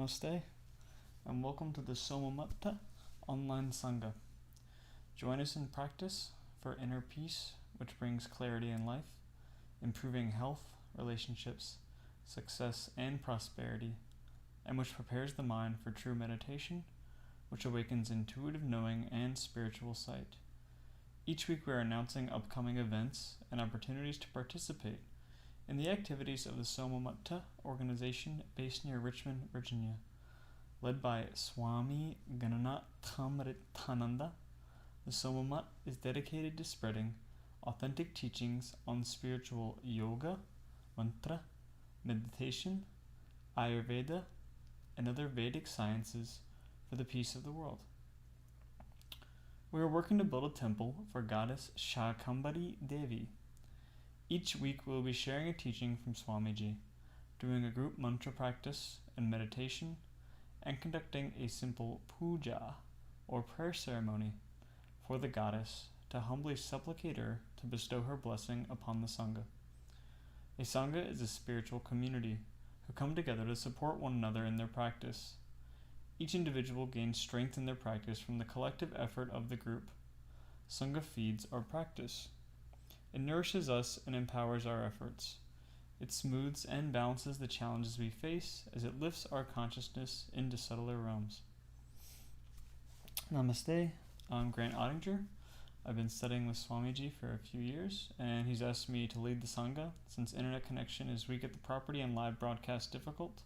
Namaste, and welcome to the Soma Matha online Sangha. Join us in practice for inner peace, which brings clarity in life, improving health, relationships, success, and prosperity, and which prepares the mind for true meditation, which awakens intuitive knowing and spiritual sight. Each week we are announcing upcoming events and opportunities to participate in the activities of the Soma Matha organization based near Richmond, Virginia. Led by Swami Gananathamritananda, the Soma Matha is dedicated to spreading authentic teachings on spiritual yoga, mantra, meditation, Ayurveda, and other Vedic sciences for the peace of the world. We are working to build a temple for goddess Shakambhari Devi. Each week we will be sharing a teaching from Swamiji, doing a group mantra practice and meditation, and conducting a simple puja, or prayer ceremony, for the goddess to humbly supplicate her to bestow her blessing upon the Sangha. A Sangha is a spiritual community who come together to support one another in their practice. Each individual gains strength in their practice from the collective effort of the group. Sangha feeds our practice. It nourishes us and empowers our efforts. It smooths and balances the challenges we face as it lifts our consciousness into subtler realms. Namaste, I'm Grant Ottinger. I've been studying with Swamiji for a few years, and he's asked me to lead the Sangha since internet connection is weak at the property and live broadcast difficult.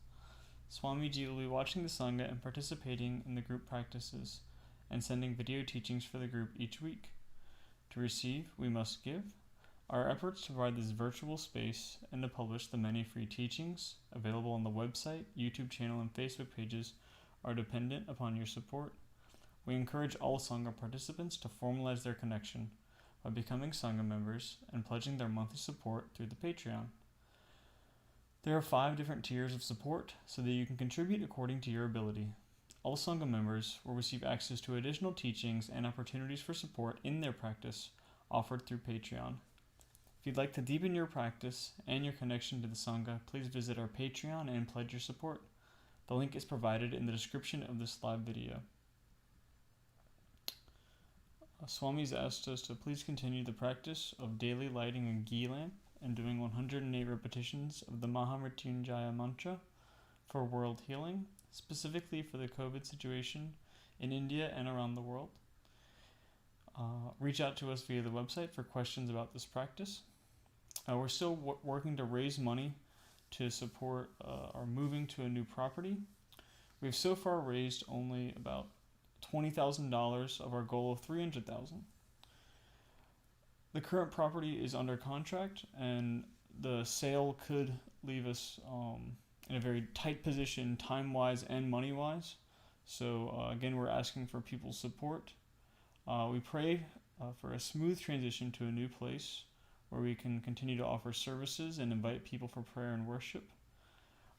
Swamiji will be watching the Sangha and participating in the group practices and sending video teachings for the group each week. To receive, we must give. Our efforts to provide this virtual space and to publish the many free teachings available on the website, YouTube channel, and Facebook pages are dependent upon your support. We encourage all Sangha participants to formalize their connection by becoming Sangha members and pledging their monthly support through the Patreon. There are 5 different tiers of support so that you can contribute according to your ability. All Sangha members will receive access to additional teachings and opportunities for support in their practice offered through Patreon. If you'd like to deepen your practice and your connection to the Sangha, please visit our Patreon and pledge your support. The link is provided in the description of this live video. Swami's asked us to please continue the practice of daily lighting a ghee lamp and doing 108 repetitions of the Mahamrityunjaya mantra for world healing, specifically for the COVID situation in India and around the world. Reach out to us via the website for questions about this practice. We're still working to raise money to support our moving to a new property. We've so far raised only about $20,000 of our goal of $300,000. The current property is under contract, and the sale could leave us in a very tight position time-wise and money-wise. So again, we're asking for people's support. We pray for a smooth transition to a new place where we can continue to offer services and invite people for prayer and worship.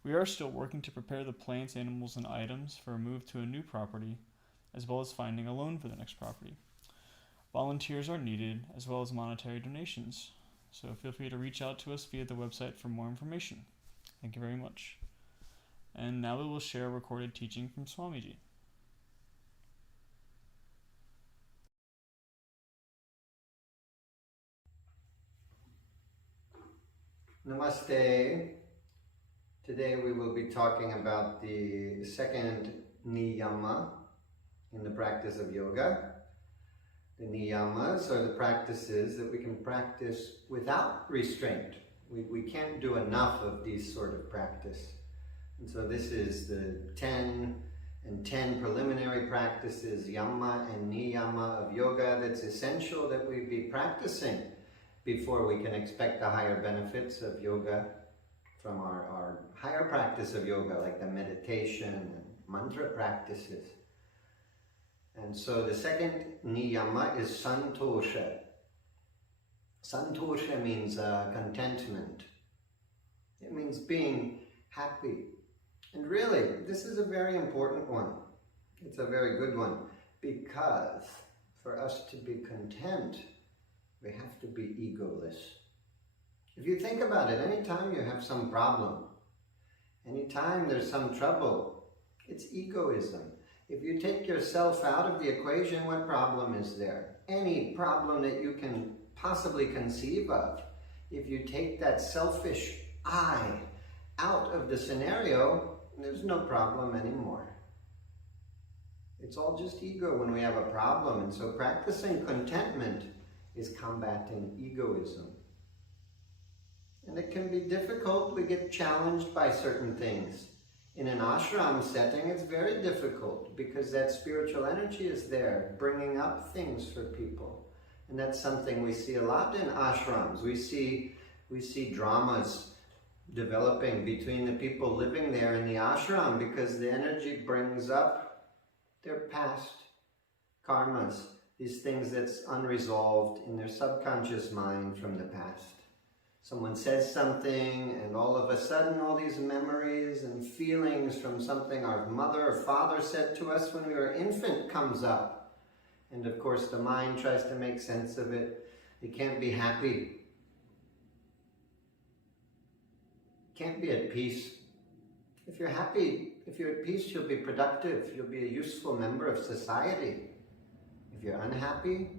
We are still working to prepare the plants, animals, and items for a move to a new property, as well as finding a loan for the next property. Volunteers are needed, as well as monetary donations. So feel free to reach out to us via the website for more information. Thank you very much. And now we will share a recorded teaching from Swamiji. Namaste. Today we will be talking about the second niyama in the practice of yoga. The niyamas are the practices that we can practice without restraint. We can't do enough of these sort of practice. And so this is the 10 preliminary practices, yama and niyama of yoga, that's essential that we be practicing before we can expect the higher benefits of yoga from our higher practice of yoga, like the meditation and mantra practices. And so the second niyama is santosha. Santosha means contentment. It means being happy. And really, this is a very important one. It's a very good one, because for us to be content, we have to be egoless. If you think about it, anytime you have some problem, anytime there's some trouble, It's egoism. If you take yourself out of the equation, what problem is there? Any problem that you can possibly conceive of. If you take that selfish I out of the scenario, there's no problem anymore. It's all just ego when we have a problem. And so practicing contentment is combating egoism. And it can be difficult. We get challenged by certain things. In an ashram setting, it's very difficult because that spiritual energy is there, bringing up things for people. And that's something we see a lot in ashrams. We see dramas developing between the people living there in the ashram because the energy brings up their past karmas, these things that's unresolved in their subconscious mind from the past. Someone says something and all of a sudden all these memories and feelings from something our mother or father said to us when we were infant comes up. And of course the mind tries to make sense of it. It can't be happy. Can't be at peace. If you're happy, if you're at peace, you'll be productive. You'll be a useful member of society. If you're unhappy,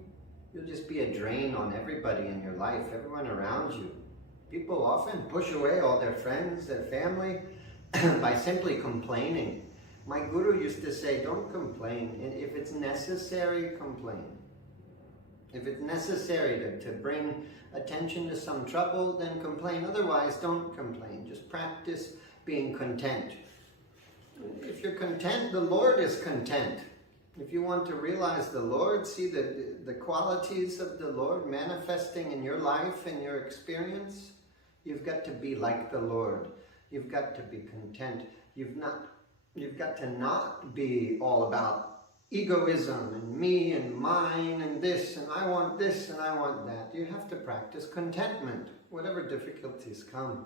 you'll just be a drain on everybody in your life, everyone around you. People often push away all their friends, their family, by simply complaining. My guru used to say, don't complain. And if it's necessary, complain. If it's necessary to bring attention to some trouble, then complain. Otherwise, don't complain. Just practice being content. If you're content, the Lord is content. If you want to realize the Lord, see the qualities of the Lord manifesting in your life and your experience, you've got to be like the Lord. You've got to be content. You've got to not be all about egoism and me and mine and this and I want this and I want that. You have to practice contentment, whatever difficulties come.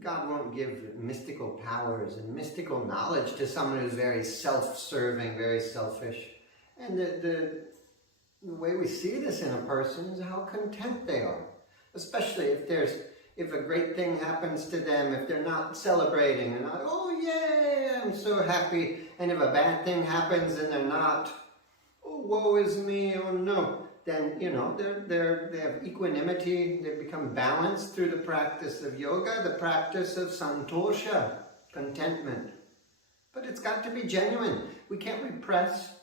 God won't give mystical powers and mystical knowledge to someone who's very self-serving, very selfish. And the way we see this in a person is how content they are. Especially if a great thing happens to them, if they're not celebrating and not, oh yay, I'm so happy. And if a bad thing happens and they're not, oh woe is me, oh no. Then, you know, they have equanimity, they become balanced through the practice of yoga, the practice of santosha, contentment. But it's got to be genuine. We can't repress.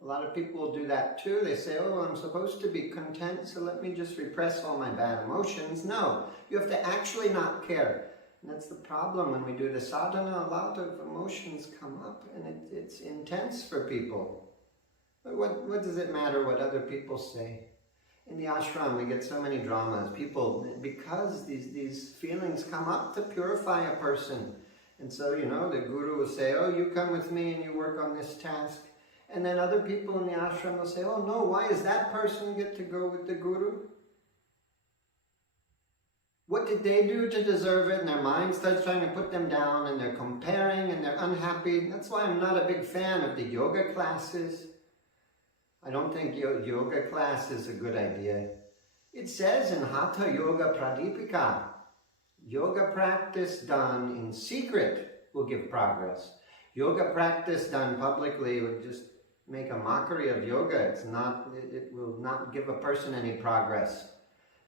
A lot of people will do that too. They say, oh, I'm supposed to be content, so let me just repress all my bad emotions. No, you have to actually not care. And that's the problem when we do the sadhana. A lot of emotions come up and it's intense for people. What does it matter what other people say? In the ashram, we get so many dramas. People, because these feelings come up to purify a person. And so, you know, the guru will say, oh, you come with me and you work on this task. And then other people in the ashram will say, oh no, why does that person get to go with the guru? What did they do to deserve it? And their mind starts trying to put them down and they're comparing and they're unhappy. That's why I'm not a big fan of the yoga classes. I don't think yoga class is a good idea. It says in Hatha Yoga Pradipika, yoga practice done in secret will give progress. Yoga practice done publicly would just make a mockery of yoga. It will not give a person any progress.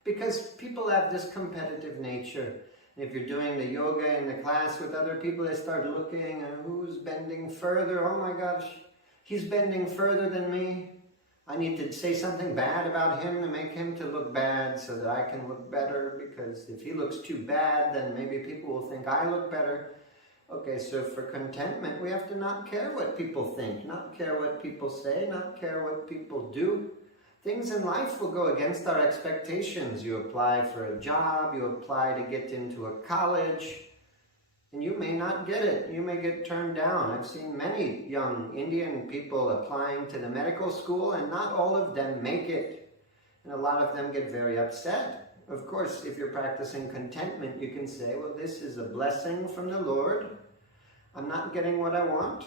Because people have this competitive nature. And if you're doing the yoga in the class with other people, they start looking and who's bending further? Oh my gosh, he's bending further than me. I need to say something bad about him to make him to look bad so that I can look better, because if he looks too bad, then maybe people will think I look better. Okay, so for contentment, we have to not care what people think, not care what people say, not care what people do. Things in life will go against our expectations. You apply for a job, you apply to get into a college, and you may not get it. You may get turned down. I've seen many young Indian people applying to the medical school, and not all of them make it. And a lot of them get very upset. Of course, if you're practicing contentment, you can say, well, this is a blessing from the Lord. I'm not getting what I want.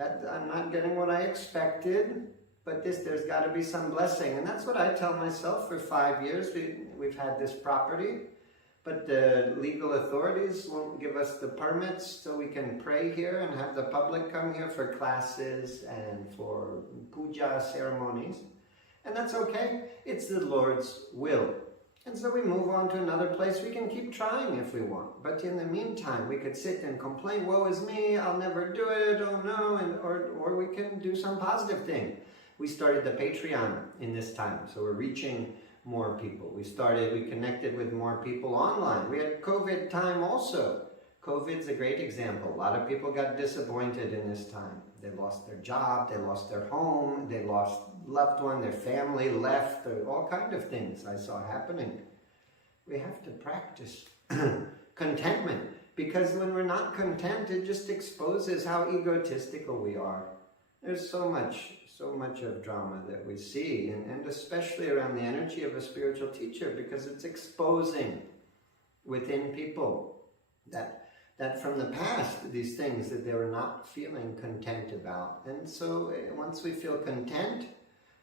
I'm not getting what I expected. But there's got to be some blessing. And that's what I tell myself for 5 years. We've had this property. But the legal authorities won't give us the permits so we can pray here and have the public come here for classes and for puja ceremonies. And that's okay. It's the Lord's will. And so we move on to another place. We can keep trying if we want. But in the meantime, we could sit and complain, woe is me, I'll never do it, oh no, or we can do some positive thing. We started the Patreon in this time, so we're reaching more people. We connected with more people online. We had COVID time also. COVID's a great example. A lot of people got disappointed in this time. They lost their job, they lost their home, they lost loved one, their family left, all kinds of things I saw happening. We have to practice contentment, because when we're not content, it just exposes how egotistical we are. There's so much of drama that we see, and especially around the energy of a spiritual teacher, because it's exposing within people that from the past, these things that they were not feeling content about. And so once we feel content,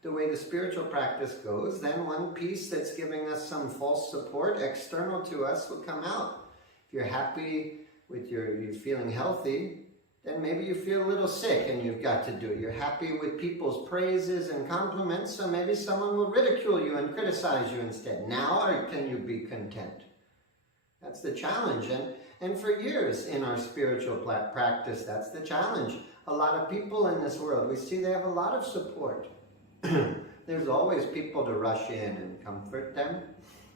the way the spiritual practice goes, then one piece that's giving us some false support external to us will come out. If you're happy with you're feeling healthy, then maybe you feel a little sick and you've got to do it. You're happy with people's praises and compliments, so maybe someone will ridicule you and criticize you instead. Now, or can you be content? That's the challenge. And for years in our spiritual practice, that's the challenge. A lot of people in this world, we see they have a lot of support. There's always people to rush in and comfort them.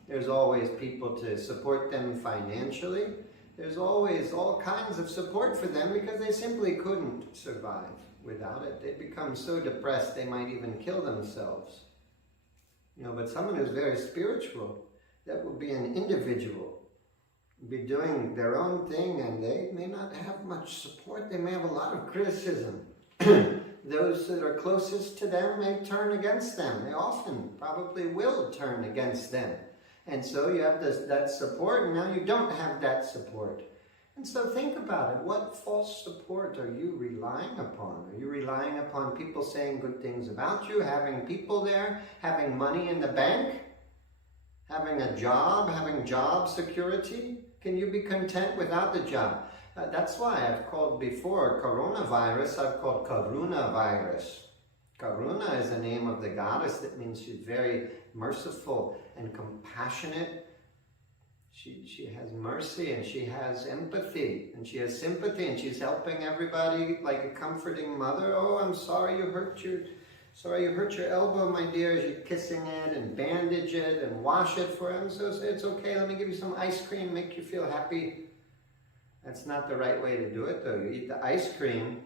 There's always people to support them financially. There's always all kinds of support for them, because they simply couldn't survive without it. They become so depressed they might even kill themselves. But someone who's very spiritual, that will be an individual, be doing their own thing, and they may not have much support. They may have a lot of criticism. Those that are closest to them may turn against them. They often probably will turn against them. And so you have that support, and now you don't have that support. And so think about it. What false support are you relying upon? Are you relying upon people saying good things about you, having people there, having money in the bank, having a job, having job security? Can you be content without the job? That's why I've called before coronavirus, I've called karuna virus. Karuna is the name of the goddess. That means she's very merciful and compassionate. She has mercy, and she has empathy, and she has sympathy, and she's helping everybody like a comforting mother. Oh, I'm sorry you hurt your elbow, my dear, as you're kissing it and bandage it and wash it for him. So say, it's okay, let me give you some ice cream, make you feel happy. That's not the right way to do it, though. You eat the ice cream,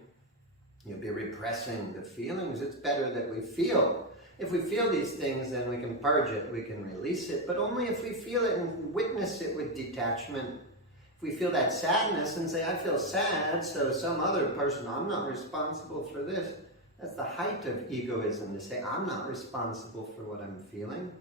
you'll be repressing the feelings. It's better that we feel. If we feel these things, then we can purge it, we can release it, but only if we feel it and witness it with detachment. If we feel that sadness and say, I feel sad, so some other person, I'm not responsible for this. That's the height of egoism, to say, I'm not responsible for what I'm feeling.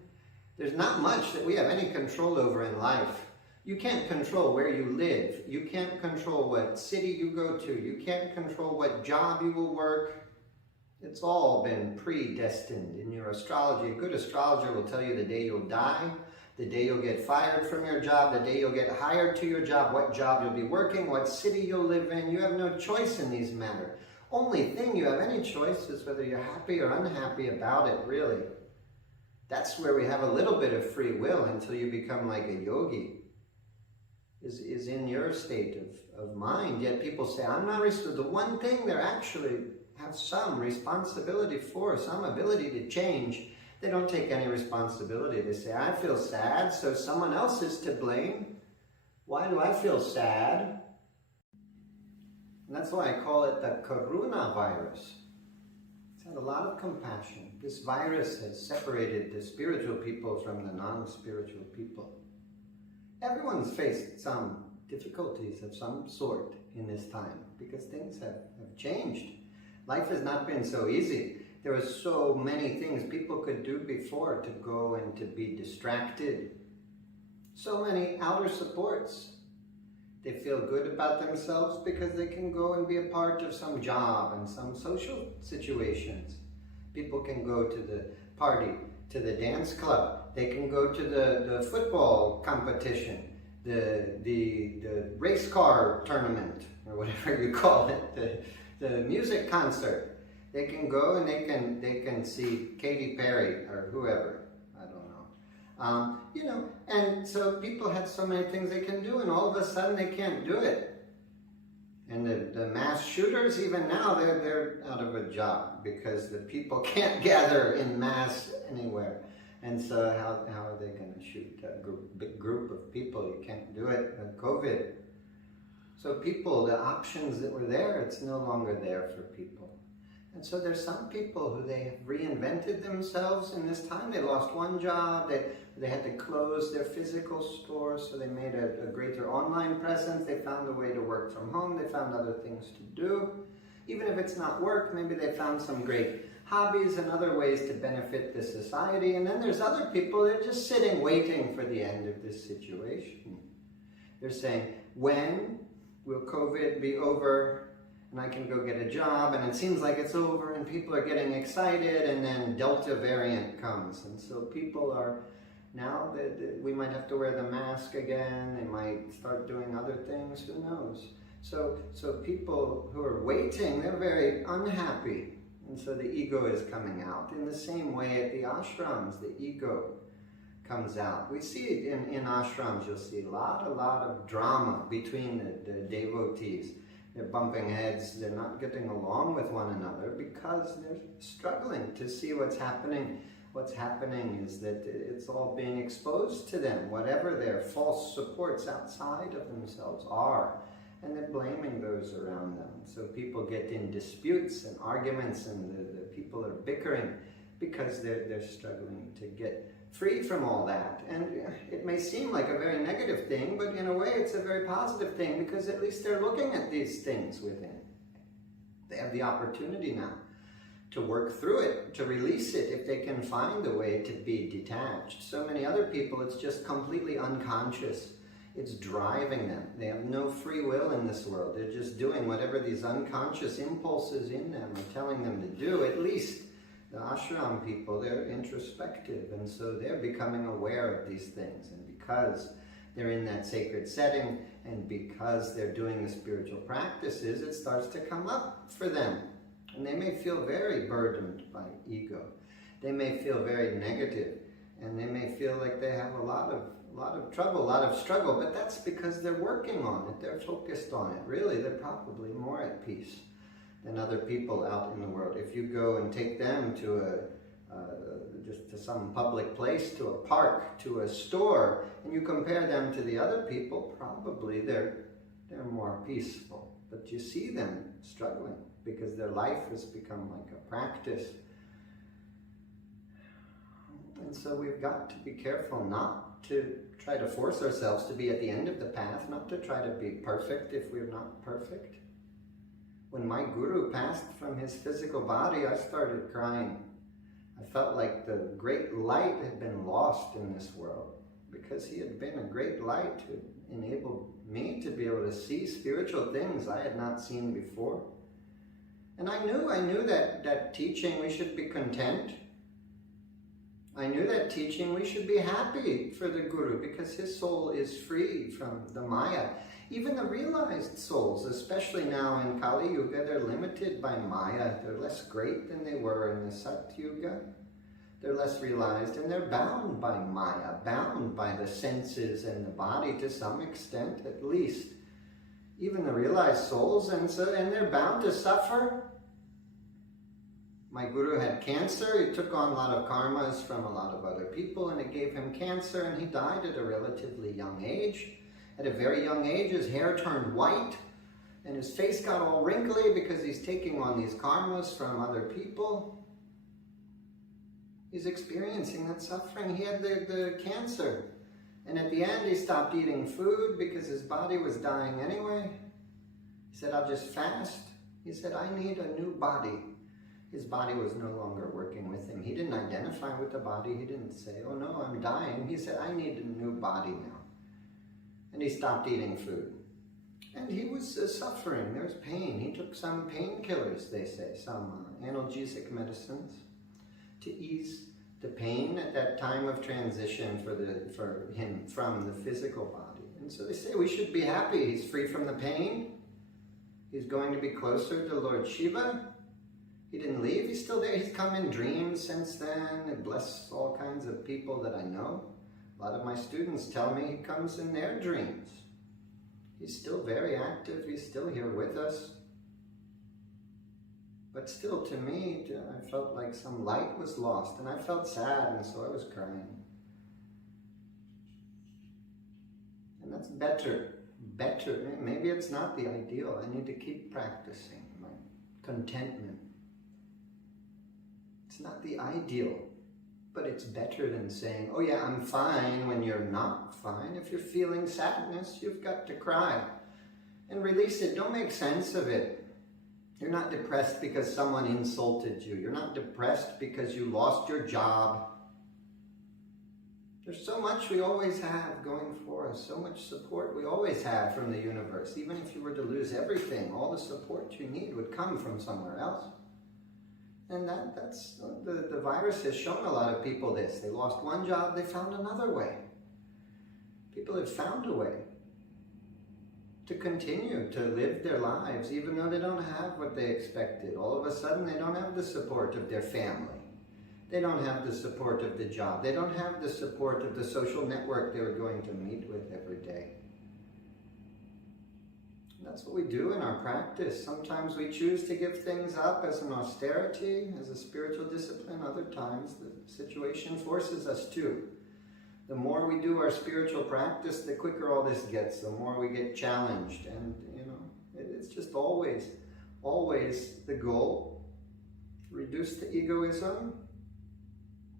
There's not much that we have any control over in life. You can't control where you live. You can't control what city you go to. You can't control what job you will work. It's all been predestined in your astrology. A good astrologer will tell you the day you'll die, the day you'll get fired from your job, the day you'll get hired to your job, what job you'll be working, what city you'll live in. You have no choice in these matters. Only thing you have any choice is whether you're happy or unhappy about it, really. That's where we have a little bit of free will until you become like a yogi, is in your state of mind. Yet people say, I'm not responsible. The one thing they're actually have some responsibility for, some ability to change, they don't take any responsibility. They say, I feel sad, so someone else is to blame. Why do I feel sad? And that's why I call it the karuna virus. It's had a lot of compassion. This virus has separated the spiritual people from the non-spiritual people. Everyone's faced some difficulties of some sort in this time, because things have changed. Life has not been so easy. There were so many things people could do before to go and to be distracted. So many outer supports. They feel good about themselves because they can go and be a part of some job and some social situations. People can go to the party, to the dance club. They can go to the football competition. the race car tournament, or whatever you call it, the music concert. They can go and they can see Katy Perry or whoever. I don't know. You know, and so people have so many things they can do, and all of a sudden they can't do it. And the mass shooters, even now, they're out of a job because the people can't gather in mass anywhere. And so how are they going to shoot a big group of people? You can't do it with COVID. So people, the options that were there, it's no longer there for people. And so there's some people who they have reinvented themselves in this time. They lost one job, they had to close their physical store, so they made a greater online presence. They found a way to work from home. They found other things to do. Even if it's not work, maybe they found some great hobbies and other ways to benefit the society. And then there's other people that are just sitting waiting for the end of this situation. They're saying, when will COVID be over and I can go get a job? And it seems like it's over and people are getting excited, and then Delta variant comes. And so people are now, we might have to wear the mask again. They might start doing other things, who knows? So people who are waiting, they're very unhappy. And so the ego is coming out. In the same way at the ashrams, the ego comes out. We see it in ashrams. You'll see a lot of drama between the devotees. They're bumping heads. They're not getting along with one another because they're struggling to see what's happening. What's happening is that it's all being exposed to them, whatever their false supports outside of themselves are. And they're blaming those around them. So people get in disputes and arguments, and the people are bickering because they're struggling to get free from all that. And it may seem like a very negative thing, but in a way it's a very positive thing, because at least they're looking at these things within. They have the opportunity now to work through it, to release it, if they can find a way to be detached. So many other people, it's just completely unconscious. It's driving them. They have no free will in this world. They're just doing whatever these unconscious impulses in them are telling them to do. At least the ashram people, they're introspective, and so they're becoming aware of these things. And because they're in that sacred setting, and because they're doing the spiritual practices, it starts to come up for them. And they may feel very burdened by ego. They may feel very negative, and they may feel like they have a lot of trouble, a lot of struggle, but that's because they're working on it. They're focused on it. Really, they're probably more at peace than other people out in the world. If you go and take them to just to some public place, to a park, to a store, and you compare them to the other people, probably they're more peaceful. But you see them struggling because their life has become like a practice. And so we've got to be careful not to try to force ourselves to be at the end of the path, not to try to be perfect if we're not perfect. When my guru passed from his physical body, I started crying. I felt like the great light had been lost in this world, because he had been a great light who enabled me to be able to see spiritual things I had not seen before. And I knew that teaching we should be content. I knew that teaching we should be happy for the Guru, because his soul is free from the Maya. Even the realized souls, especially now in Kali Yuga, they're limited by Maya. They're less great than they were in the Sat Yuga. They're less realized, and they're bound by Maya, bound by the senses and the body to some extent, at least. Even the realized souls, and they're bound to suffer. My guru had cancer. He took on a lot of karmas from a lot of other people, and it gave him cancer, and he died at a relatively young age. At a very young age, his hair turned white, and his face got all wrinkly because he's taking on these karmas from other people. He's experiencing that suffering. He had the cancer. And at the end, he stopped eating food because his body was dying anyway. He said, I'll just fast. He said, I need a new body. His body was no longer working with him. He didn't identify with the body. He didn't say, oh no, I'm dying. He said, I need a new body now. And he stopped eating food. And he was suffering. There was pain. He took some painkillers, they say, some analgesic medicines to ease the pain at that time of transition for him from the physical body. And And so they say we should be happy. He's free from the pain. He's going to be closer to Lord Shiva. He didn't leave. He's still there. He's come in dreams since then and blessed all kinds of people that I know. A lot of my students tell me he comes in their dreams. He's still very active. He's still here with us. But still, to me, I felt like some light was lost, and I felt sad, and so I was crying. And that's better. Maybe it's not the ideal. I need to keep practicing my contentment. It's not the ideal, but it's better than saying, oh yeah, I'm fine, when you're not fine. If you're feeling sadness, you've got to cry and release it. Don't make sense of it. You're not depressed because someone insulted you. You're not depressed because you lost your job. There's so much we always have going for us, so much support we always have from the universe. Even if you were to lose everything, all the support you need would come from somewhere else. And that's the virus has shown a lot of people this. They lost one job, they found another way. People have found a way to continue to live their lives, even though they don't have what they expected. All of a sudden, they don't have the support of their family. They don't have the support of the job. They don't have the support of the social network they were going to meet with every day. And that's what we do in our practice. Sometimes we choose to give things up as an austerity, as a spiritual discipline. Other times, the situation forces us to. The more we do our spiritual practice, the quicker all this gets, the more we get challenged. And, it's just always the goal. Reduce the egoism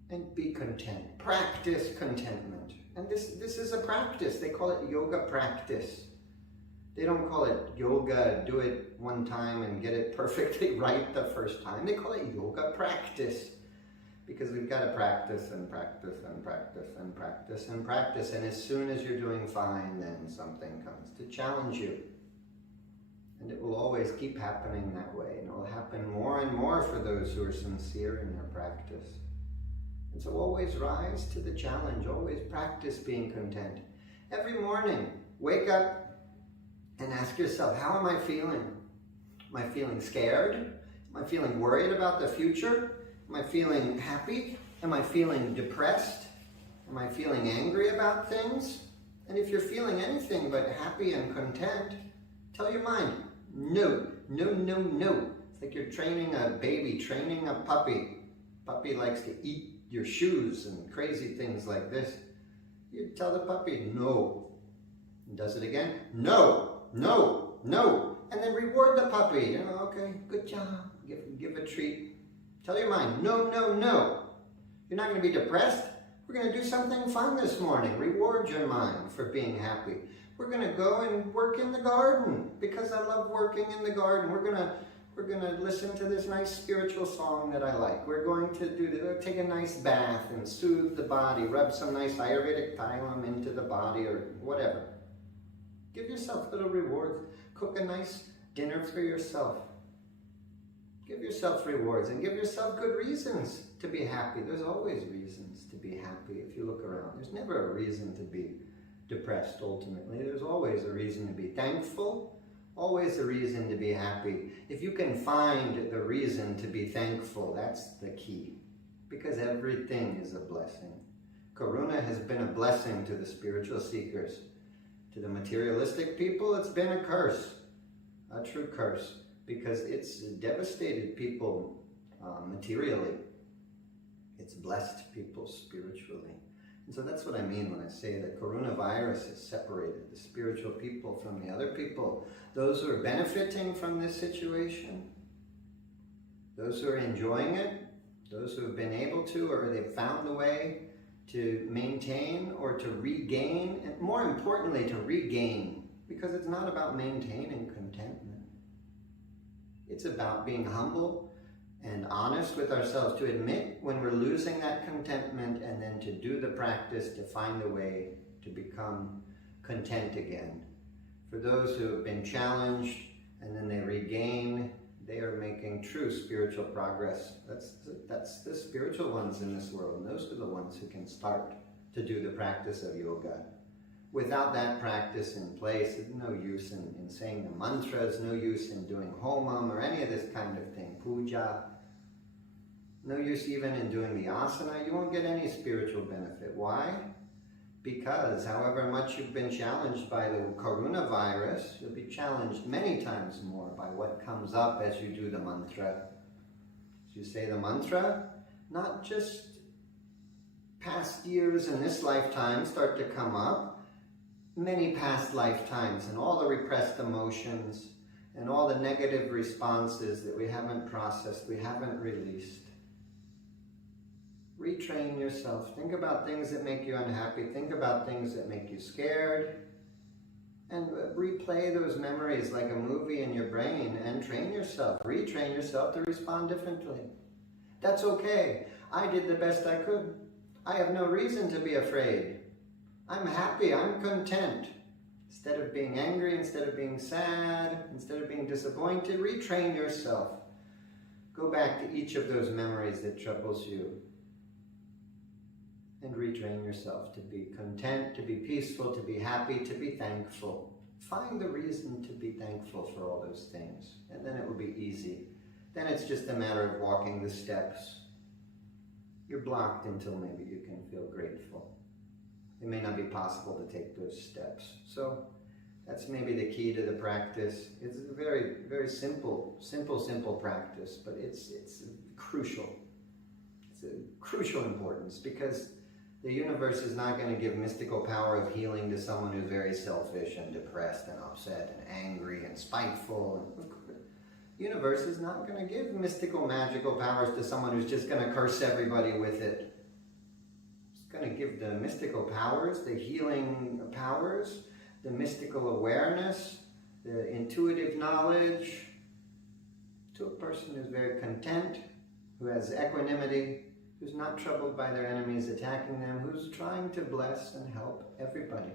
and be content. Practice contentment. And this is a practice. They call it yoga practice. They don't call it yoga, do it one time and get it perfectly right the first time. They call it yoga practice. Because we've got to practice and practice and practice and practice and practice. And as soon as you're doing fine, then something comes to challenge you. And it will always keep happening that way. And it will happen more and more for those who are sincere in their practice. And so always rise to the challenge. Always practice being content. Every morning, wake up and ask yourself, how am I feeling? Am I feeling scared? Am I feeling worried about the future? Am I feeling happy? Am I feeling depressed? Am I feeling angry about things? And if you're feeling anything but happy and content, tell your mind, no, no, no, no. It's like you're training a baby, training a puppy. Puppy likes to eat your shoes and crazy things like this. You tell the puppy, no. And does it again, no, no, no. And then reward the puppy. Okay, good job. Give a treat. Tell your mind, no, no, no. You're not going to be depressed. We're going to do something fun this morning. Reward your mind for being happy. We're going to go and work in the garden because I love working in the garden. We're going to listen to this nice spiritual song that I like. We're going to take a nice bath and soothe the body. Rub some nice Ayurvedic thylam into the body or whatever. Give yourself little rewards. Cook a nice dinner for yourself. Give yourself rewards and give yourself good reasons to be happy. There's always reasons to be happy if you look around. There's never a reason to be depressed ultimately. There's always a reason to be thankful, always a reason to be happy. If you can find the reason to be thankful, that's the key. Because everything is a blessing. Karuna has been a blessing to the spiritual seekers. To the materialistic people, it's been a curse, a true curse. Because it's devastated people materially. It's blessed people spiritually. And so that's what I mean when I say that coronavirus has separated the spiritual people from the other people. Those who are benefiting from this situation, those who are enjoying it, those who have been able to, or they've found a way to maintain or to regain, and more importantly to regain, because it's not about maintaining contentment. It's about being humble and honest with ourselves to admit when we're losing that contentment and then to do the practice to find a way to become content again. For those who have been challenged and then they regain, they are making true spiritual progress. That's the spiritual ones in this world. And those are the ones who can start to do the practice of yoga. without that practice in place, there's no use in saying the mantras, no use in doing homam or any of this kind of thing, puja. No use even in doing the asana. You won't get any spiritual benefit. Why? Because however much you've been challenged by the karuna virus, you'll be challenged many times more by what comes up as you do the mantra. As you say the mantra, not just past years in this lifetime start to come up, many past lifetimes and all the repressed emotions and all the negative responses that we haven't processed, we haven't released. Retrain yourself. Think about things that make you unhappy. Think about things that make you scared. And replay those memories like a movie in your brain and train yourself. Retrain yourself to respond differently. That's okay. I did the best I could. I have no reason to be afraid. I'm happy. I'm content. Instead of being angry, instead of being sad, instead of being disappointed, retrain yourself. Go back to each of those memories that troubles you. And retrain yourself to be content, to be peaceful, to be happy, to be thankful. Find the reason to be thankful for all those things, and then it will be easy. Then it's just a matter of walking the steps. You're blocked until maybe you can feel grateful. It may not be possible to take those steps. So that's maybe the key to the practice. It's a very, very simple practice, but it's crucial. It's a crucial importance because the universe is not going to give mystical power of healing to someone who's very selfish and depressed and upset and angry and spiteful. The universe is not going to give mystical, magical powers to someone who's just going to curse everybody with it. It's going to give the mystical powers, the healing powers, the mystical awareness, the intuitive knowledge to a person who's very content, who has equanimity, who's not troubled by their enemies attacking them, who's trying to bless and help everybody.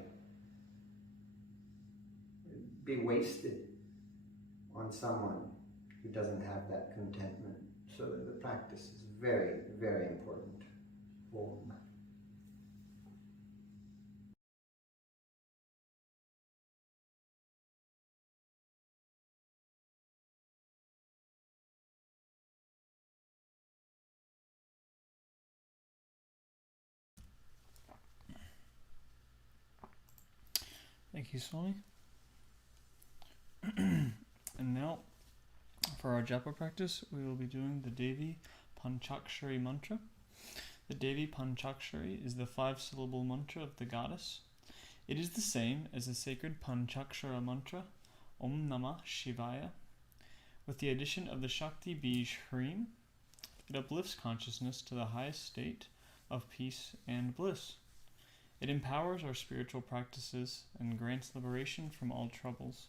Be wasted on someone who doesn't have that contentment. So the practice is very, very important. Om. Thank you, Swami. And now, for our japa practice, we will be doing the Devi Panchakshari mantra. The Devi Panchakshari is the 5-syllable mantra of the goddess. It is the same as the sacred Panchakshara mantra, Om Namah Shivaya. With the addition of the Shakti Bij Hrim, it uplifts consciousness to the highest state of peace and bliss. It empowers our spiritual practices and grants liberation from all troubles.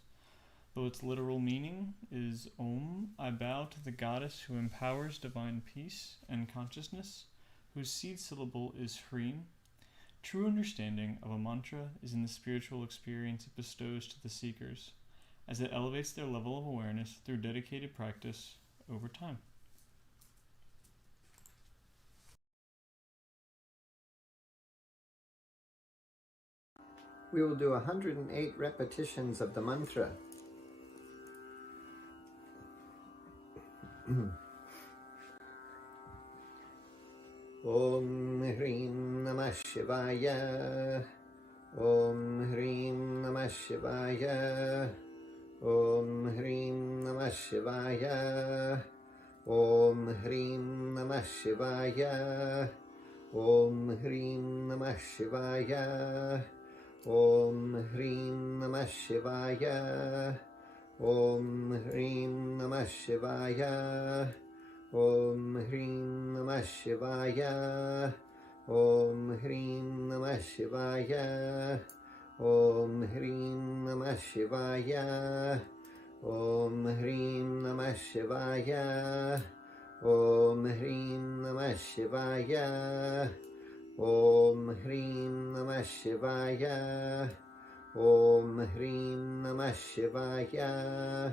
Though its literal meaning is Om, I bow to the goddess who empowers divine peace and consciousness, whose seed syllable is Hrim. True understanding of a mantra is in the spiritual experience it bestows to the seekers, as it elevates their level of awareness through dedicated practice over time. We will do 108 repetitions of the mantra. Om Hrim Namah Shivaya. Om Hrim Namah Shivaya. Om Hrim Namah Shivaya. Om Hrim Namah Shivaya. Om Hrim Namah Shivaya. Om Hrim Namah Shivaya. Om Hrim Namah Shivaya. Om Hrim Namah Shivaya. Om Hrim Namah Shivaya. Om Hrim Namah Shivaya. Om Hrim Namah Shivaya. Om Hrim Namah Shivaya. Om Hrim Namah Shivaya. Om Hrim Namah Shivaya.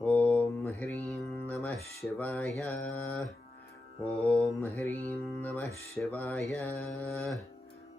Om Hrim Namah Shivaya. Om Hrim Namah Shivaya.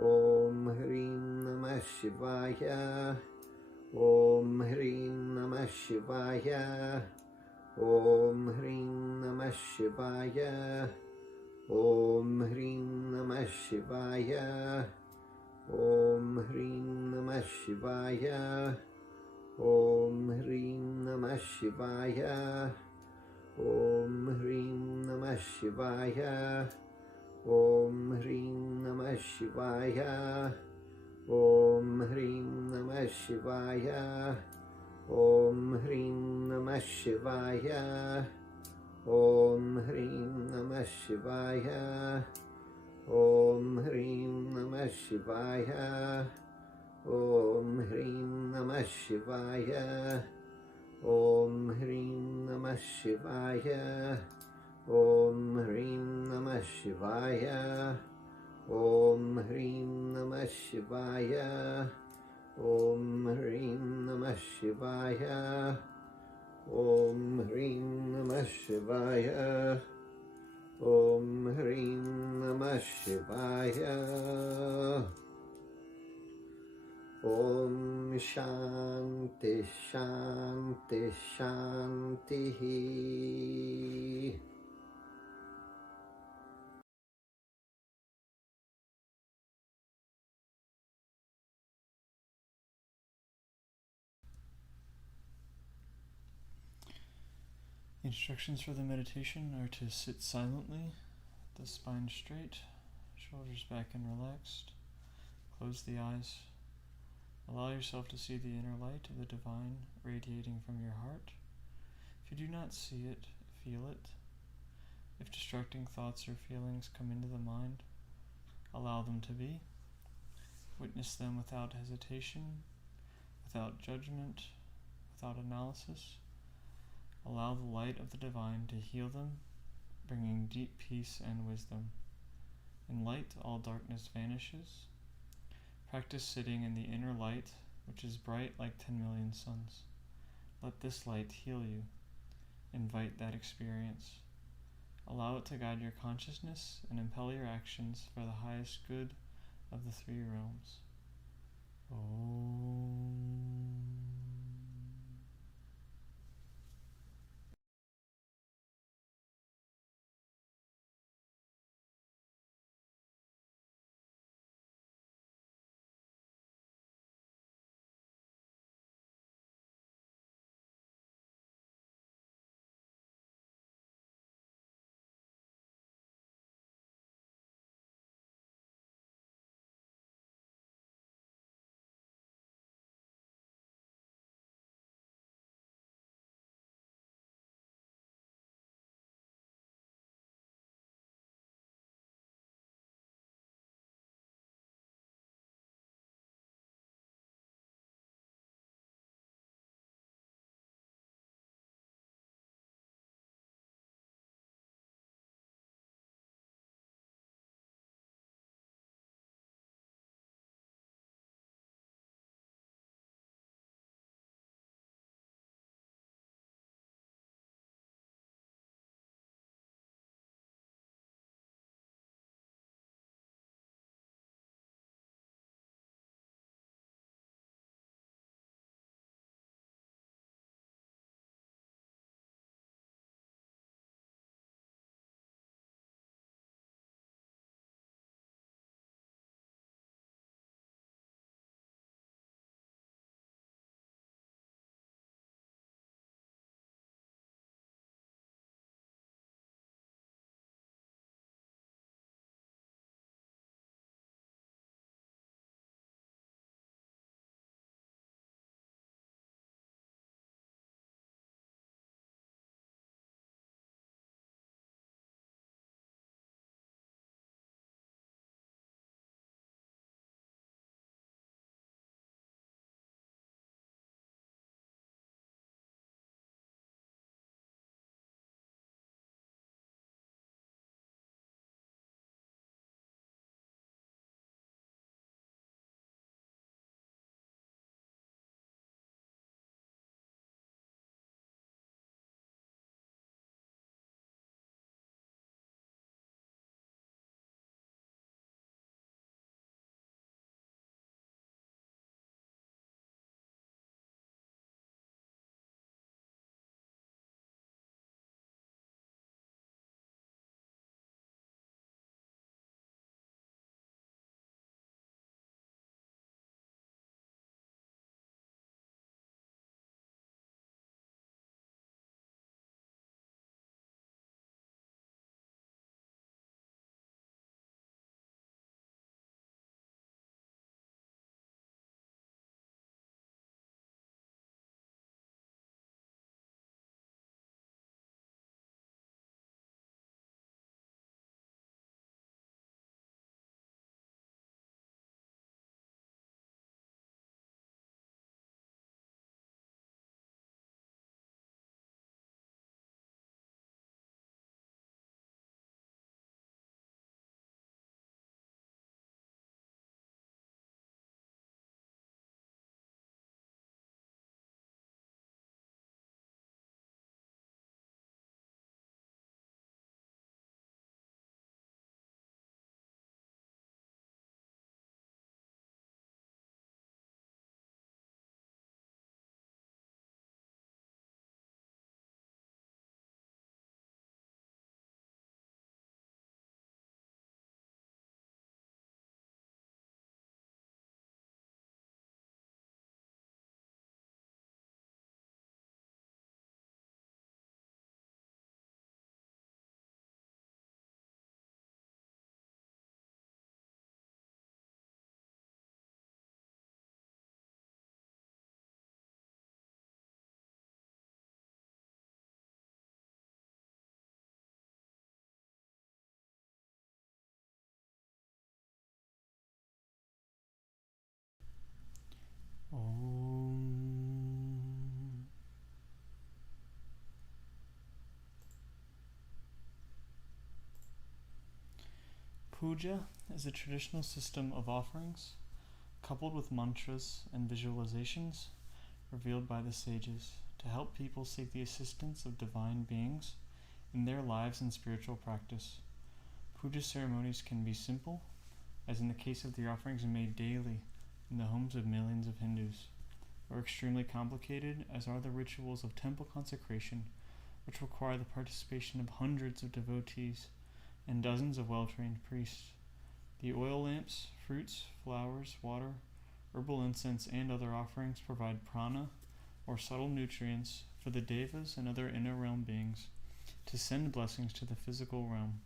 Om Hrim Namah Shivaya. Om Hrim Namah Shivaya. Om Hrim Namah Shivaya. Om Hrim Namah Shivaya. Om Hrim Namah Shivaya. Om Hrim Namah Shivaya. Om Hrim Namah Shivaya. Om Hrim Namah Shivaya. Om Hrim Namah Shivaya. Om Hrim Namah Shivaya. Om Hrim Namah Shivaya. Om Hrim Namah Shivaya. Om Hrim Namah Shivaya. Om Hrim Namah Shivaya. Om Hrim Namah Shivaya. Om Hrim Namah Shivaya. Om Hrim Namah Shivaya. Om Hrim Namah Shivaya. Om Hrim Namah Shivaya. Om Shanti Shanti Shanti. The instructions for the meditation are to sit silently, the spine straight, shoulders back and relaxed. Close the eyes. Allow yourself to see the inner light of the divine radiating from your heart. If you do not see it, feel it. If distracting thoughts or feelings come into the mind, allow them to be. Witness them without hesitation, without judgment, without analysis. Allow the light of the divine to heal them, bringing deep peace and wisdom. In light, all darkness vanishes. Practice sitting in the inner light, which is bright like 10 million suns. Let this light heal you. Invite that experience. Allow it to guide your consciousness and impel your actions for the highest good of the three realms. Om. Puja is a traditional system of offerings, coupled with mantras and visualizations revealed by the sages to help people seek the assistance of divine beings in their lives and spiritual practice. Puja ceremonies can be simple, as in the case of the offerings made daily in the homes of millions of Hindus, or extremely complicated, as are the rituals of temple consecration, which require the participation of hundreds of devotees and dozens of well-trained priests. The oil lamps, fruits, flowers, water, herbal incense, and other offerings provide prana, or subtle nutrients, for the devas and other inner realm beings to send blessings to the physical realm.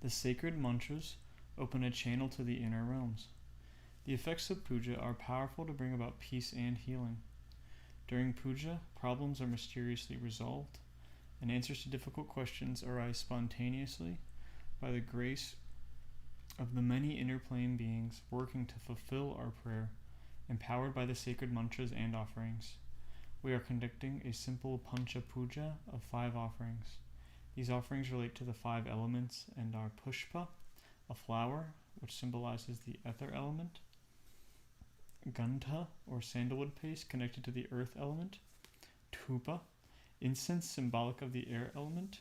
The sacred mantras open a channel to the inner realms. The effects of puja are powerful to bring about peace and healing. During puja, problems are mysteriously resolved, and answers to difficult questions arise spontaneously by the grace of the many inner plane beings working to fulfill our prayer, empowered by the sacred mantras and offerings. We are conducting a simple pancha puja of 5 offerings. These offerings relate to the 5 elements and are pushpa, a flower, which symbolizes the ether element; gandha, or sandalwood paste, connected to the earth element; thupa, incense symbolic of the air element;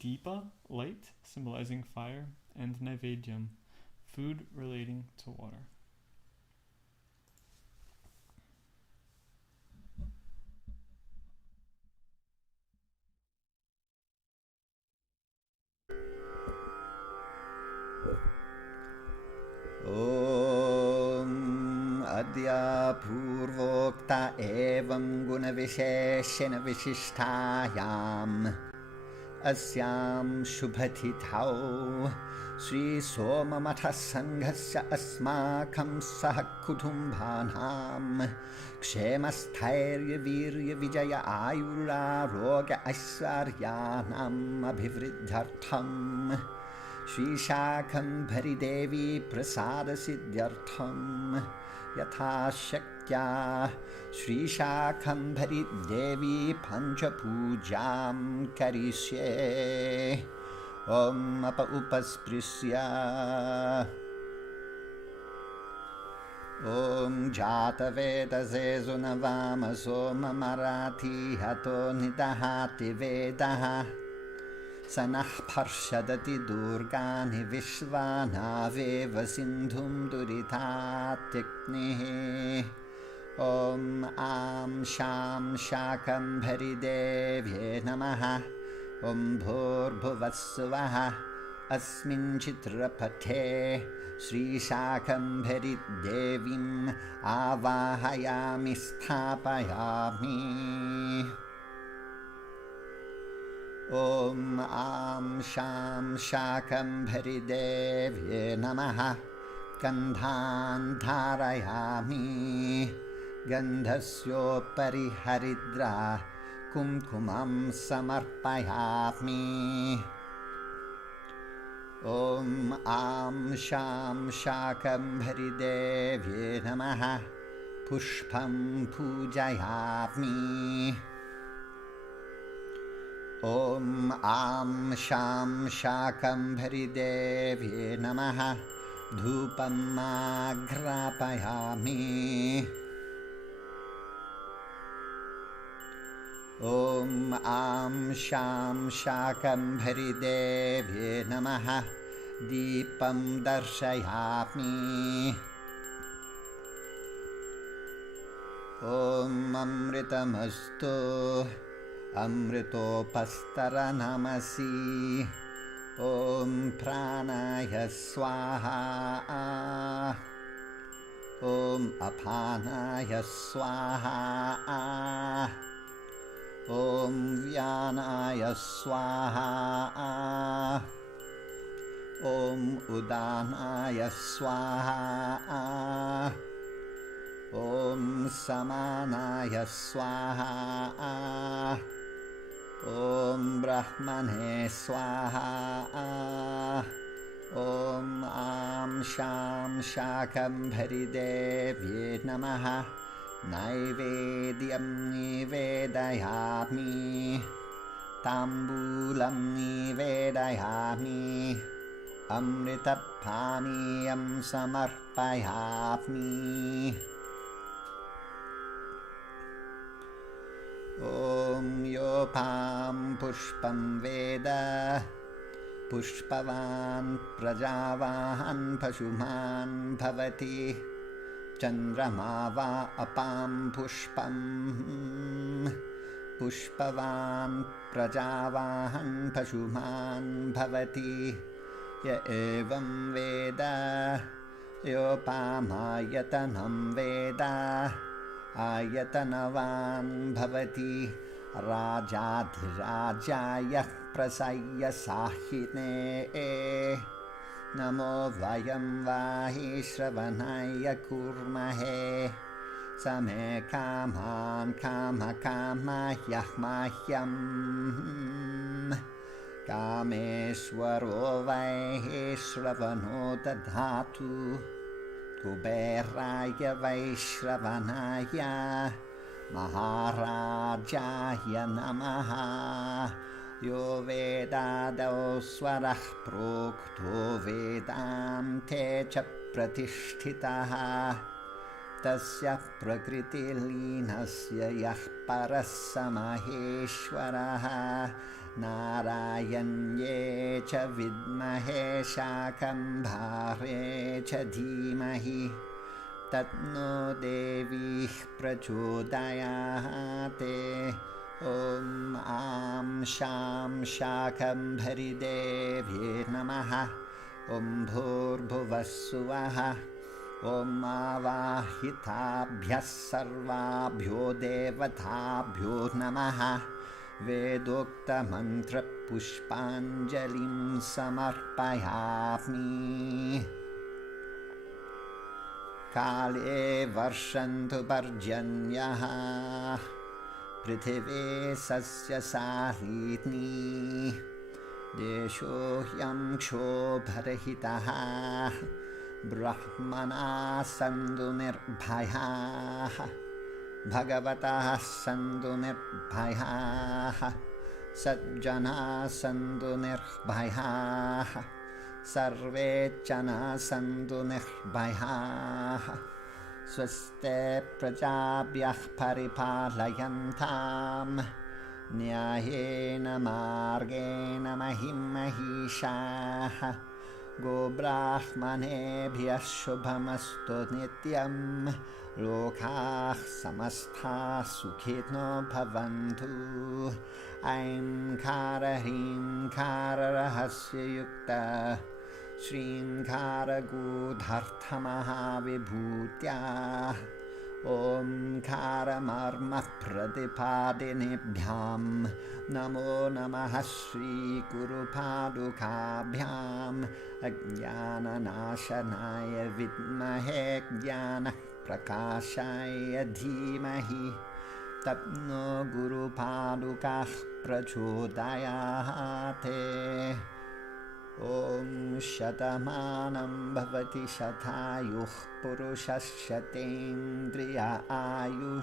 deepa, light, symbolizing fire; and naivedyam, food relating to water. Om Adya Purvokta Evam Guna Visheshena Vishishtayam Asyam Shubhatithau Sri Soma Matha Sanghasya Asmakam Sahakutumbhanam Kshemasthirya Virya Vijaya Ayura Roga Aishwaryanam Abhivriddhartham Shri Shakambhari Devi Prasada Siddhyartham Yatha Shaktya Shri Shakambhari Devi Pancha Pujam Karisye Om Apa Upasprisya Om Jata Veda Zezunavama Soma Marathi Hato Nidahati Vedaha Sanah Parshadati Durgani Vishvanaveva Sindhum Duritatiknihi Om Am Sham Shakambhari Devye Namaha Om Bhurbhuvasvaha Asmin Chitrapathe Sri Shakambhari Devim Avahayami Sthapayami Om Am Sham Shakambhari Devye Namaha Gandhan Dharayami Gandhasyopari Haridra Kumkumam Samarpayami Om Am Sham Shakambhari Devye Namaha Pushpam Pujayami Om Am Sham Shakambhari Devye Namaha Dhupam Agrapayami Om Am Sham Shakambhari Devye Namaha Deepam Darshayami Om Amritamastu Amritopastaranamasi Om Pranaya Swaha Om Apanaya Swaha Om Vyanaya Swaha Om Udanaya Swaha Om Samanaya Swaha Om Brahmane Swaha Om Am Sham Shakambhari Devye Namaha Naivedyam Nivedayami Tambulam Nivedayami अमृतपानीयं समर्पयामि। ॐ योपां पुष्पं वेद पुष्पवान् प्रजावान् पशुमान् भवति। चन्द्रमा वा अपां पुष्पं पुष्पवान् प्रजावान् पशुमान् भवति। य एवं वेद योपामायतनं वेद आयतनवान् भवति। राजाधिराजाय प्रसय्य साहिने नमो वयं वाहि श्रवणाय कुर्महे। समे कामान् कामकामाह्यः मह्यं कामेश्वरो वै श्रवणो दधातु। कुबेराय वैश्रवणाय महाराजाय नमः। यो वेदादौ स्वरः प्रोक्तो वेदान्ते च प्रतिष्ठितः तस्य प्रकृतिलीनस्य यः परः स महेश्वरः। नारायण्ये च विद्महे शाकम्भरे च धीमहि तन्नो देवी प्रचोदयात्। ॐ आं शां शाकम्भरी देव्यै नमः। ॐ भूर्भुवः सुवः। ॐ आवाहिताभ्यः सर्वाभ्यो देवताभ्यो नमः। वेदोक्तमन्त्रपुष्पाञ्जलिं समर्पयामि। काले वर्षन्तु पर्जन्यः पृथिवी सस्यशालिनी। देशोऽयं क्षोभरहितः ब्रह्मणाः सन्तु निर्भयाः। भगवतः सन्तु निर्भयाः। सज्जनाः सन्तु निर्भयाः। सर्वे जनाः सन्तु निर्भयाः। स्वस्ति प्रजाभ्यः परिपालयन्तां न्यायेन मार्गेण महिषाः। गोब्राह्मणेभ्यः शुभमस्तु नित्यं। लोकाः समस्ताः सुखिनो भवन्तु। ऐं कार ह्रीं कार रहस्ययुक्त श्रीङ्कारगूढर्थमहाविभूत्याः ओंकारमर्मप्रतिपादिनेभ्यां नमो नमः। श्रीगुरुपादुकाभ्याम् अज्ञाननाशनाय विद्महे ज्ञानप्रकाशाय धीमहि तन्नो गुरुपादुकाः प्रचोदयात्। ॐ शतमानं भवति शतायुः पुरुषः शतेन्द्रिय आयुष्येवेन्द्रिये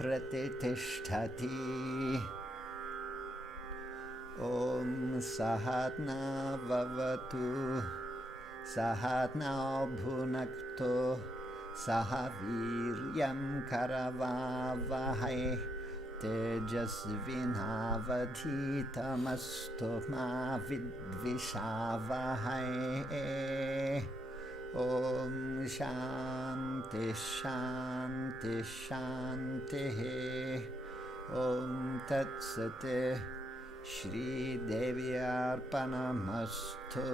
प्रतिष्ठति। ॐ सहना भवतु सहनौ भुनक्तु सह वीर्यं करवावहै तेजस्विनावधीतमस्तु मा विद्विषावहै। ॐ शान्ति शान्ति शान्तिः। ॐ तत्सत्। श्रीदेव्यार्पणमस्तु।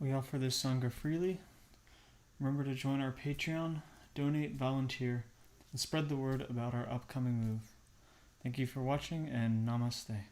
We offer this Sangha freely. Remember to join our Patreon, donate, volunteer, and spread the word about our upcoming move. Thank you for watching, and namaste.